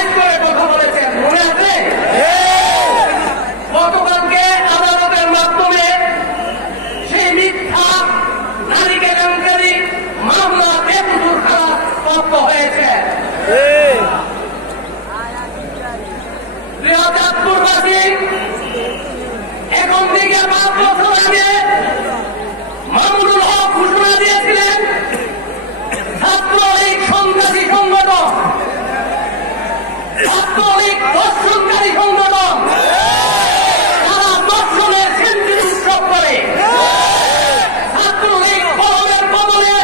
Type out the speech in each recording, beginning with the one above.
Side করে কথা বলেছেন, মনে আছে? গতকালকে আদালতের মাধ্যমে সেই মিথ্যা নারী কেলেঙ্কারি মামলা বেকসুর খালাস প্রাপ্ত হয়েছে। প্রিয় চাঁদপুরবাসী, এখন থেকে 5 বছর আগে মামুনুল হক ঘোষণা দিয়েছিলেন ছাত্রলীগ সন্ত্রাসী সংগঠন, ছাত্রলীগ দর্শনকারী সংগঠন, তারা দর্শনের সেঞ্চুরি উৎসব করে। ছাত্রলীগ কলমের বদলে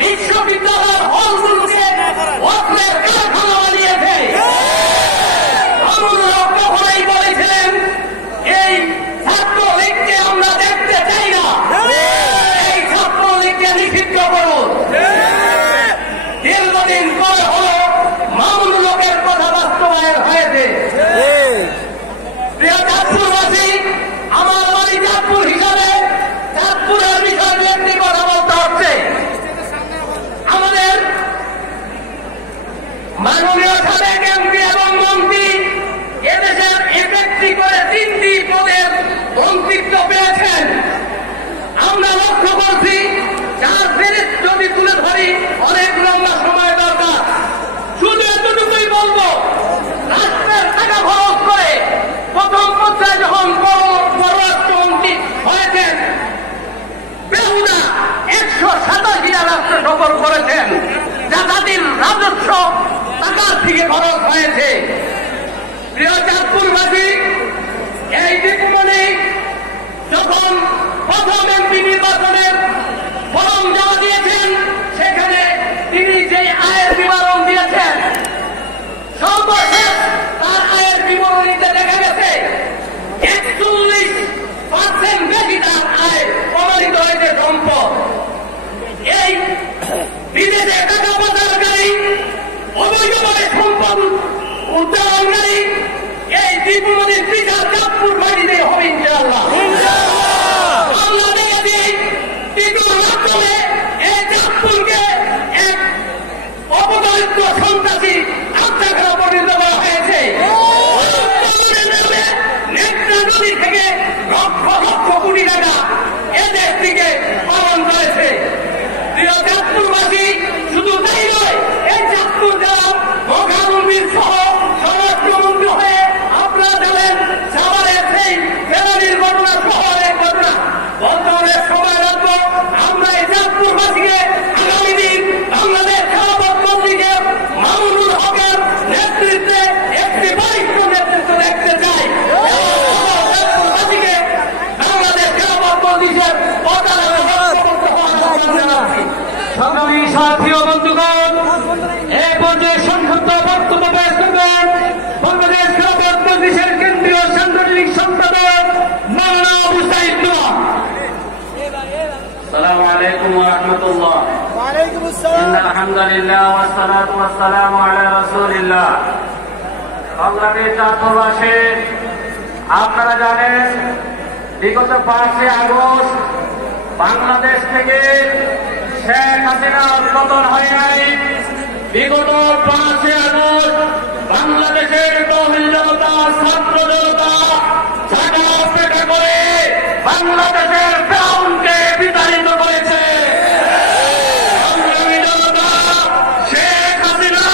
বিশ্ববিদ্যালয়ের হলগুলোকে অস্ত্রের কারখানা বানিয়েছে। মামুনুল হক কখনোই বলেছিলেন এই ছাত্রলীগকে আমরা দেখতে চাই না, এই ছাত্রলীগকে নিষিদ্ধ করুন। দীর্ঘদিন পর হলো মামুনুল হকের কথা বাস্তবায়ন হয়েছে। প্রিয় চাঁদপুরবাসী, আমার বাড়ি চাঁদপুর হিসাবে চাঁদপুরের বিষয়ে একটি কথা বলতে হচ্ছে। আমাদের মাননীয় সাবেক এমপি এবং মন্ত্রী এদেশের একটি করে 3টি পদের মন্ত্রিত্ব পেয়েছেন। আমরা লক্ষ্য করছি, যার ফেরিত যদি তুলে ধরি অনেক লম্বা সময় দরকার। শুধু এতটুকুই বলবো, রাষ্ট্রের টাকা খরচ করে প্রথম পর্যায়ে যখন পররাষ্ট্রমন্ত্রী হয়েছেন, বেহুদা 187টা রাষ্ট্র সফর করেছেন, যা তাদের রাজস্ব টাকার থেকে খরচ হয়েছে। প্রিয় চাঁদপুরবাসী, এই দীপুমণি যখন প্রথম এমপি নির্বাচনের ফরম জমা দিয়েছেন, সেখানে তিনি যে আয়ের বিবরণ দিয়েছেন, সর্বশেষ তার আয়ের বিবরণীতে দেখা গেছে 41% বেশি তার আয় প্রমাণিত হয়েছে সম্পদ। এই বিদেশে টাকা পাচারকারী, অবৈধভাবে সম্পদ উত্তোলনকারী এই দীপুমণির বিচার চাঁদপুর বাড়িতে হবে ইনশাআল্লাহ। আমরা দেখেছি টিটুর মাধ্যমে এই চাঁদপুরকে এক অপদরিদ্র সন্ত্রাসী আত্মাখানা পরিণত করা হয়েছে। নেত্রা নদী থেকে লক্ষ লক্ষ কোটি টাকা এদের দিকে পালন করেছে। প্রিয় চাঁদপুরবাসী, শুধু তাই নয়, এই চাঁদপুর জেলার মহানবীর সহ স্বরাষ্ট্রমন্ত্রী হয়ে আপনারা জানেন সাভারের সেই ফেরানির ঘটনা সহ অনেক ঘটনা। বর্তমানের সময় রাখবো, আমরা এই চাঁদপুরবাসীকে আগামী দিন বাংলাদেশ খেলাফত মজলিসের মামুনুল হকের নেতৃত্বে একটি বলিষ্ঠ নেতৃত্ব দেখতে চাই। চাঁদপুরবাসীকে বাংলাদেশ খেলাফত মজলিসের পতাকা জানাচ্ছি। সংগ্রামী সাথী ও বন্ধুগণ, এই পর্যায়ে সংক্ষিপ্ত বক্তব্য পেশ করবেন বাংলাদেশ খেলাফত মজলিসের কেন্দ্রীয় সাংগঠনিক সম্পাদক মাওলানা আবু সাঈদ নোমান। আসসালামু আলাইকুম ওয়া রাহমাতুল্লাহ। ওয়া আলাইকুম আসসালাম। ইন্নাল হামদুলিল্লাহ ওয়াস সালাতু ওয়াস সালামু আলা রাসূলিল্লাহ। সংগ্রামী চাঁদপুরবাসী, আপনারা জানেন বিগত 5 আগস্ট বাংলাদেশ থেকে শেখ হাসিনার পতন হয় নাই। বিগত 5 আগস্ট বাংলাদেশের তরুণ জনতা, ছাত্র জনতা ঢাকা অপেক্ষা করে বাংলাদেশের ফেরাউনকে বিতাড়িত করেছে। সংগ্রামী জনতা, শেখ হাসিনা,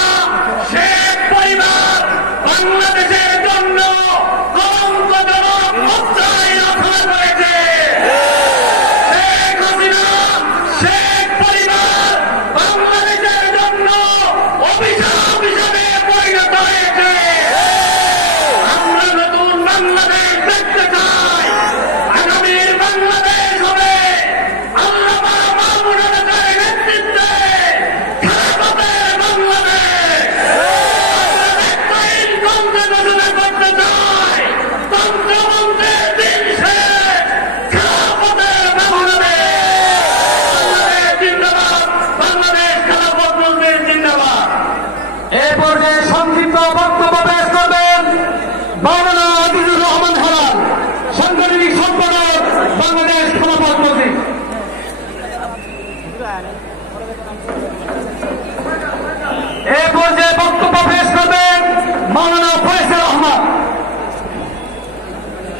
শেখ পরিবার বাংলাদেশের জন্য কলঙ্কজনক অধ্যায় রচনা করেছে। শেখ হাসিনা, শেখ পরিবার বাংলাদেশের জন্য অভিশাপ হিসাবে পরিণত হয়েছে। আমরা নতুন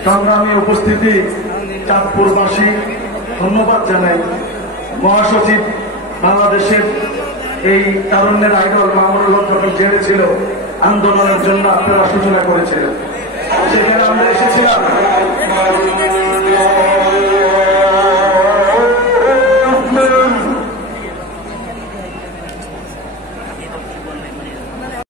সংগ্রামী উপস্থিতি, চাঁদপুরবাসী ধন্যবাদ জানাই। মহাসচিব বাংলাদেশের এই তারুণ্যের আইডল মামুনুল হক যখন জেলে ছিল, আন্দোলনের জন্য আপনারা সূচনা করেছিলেন, সেখানে আমরা এসেছিলাম।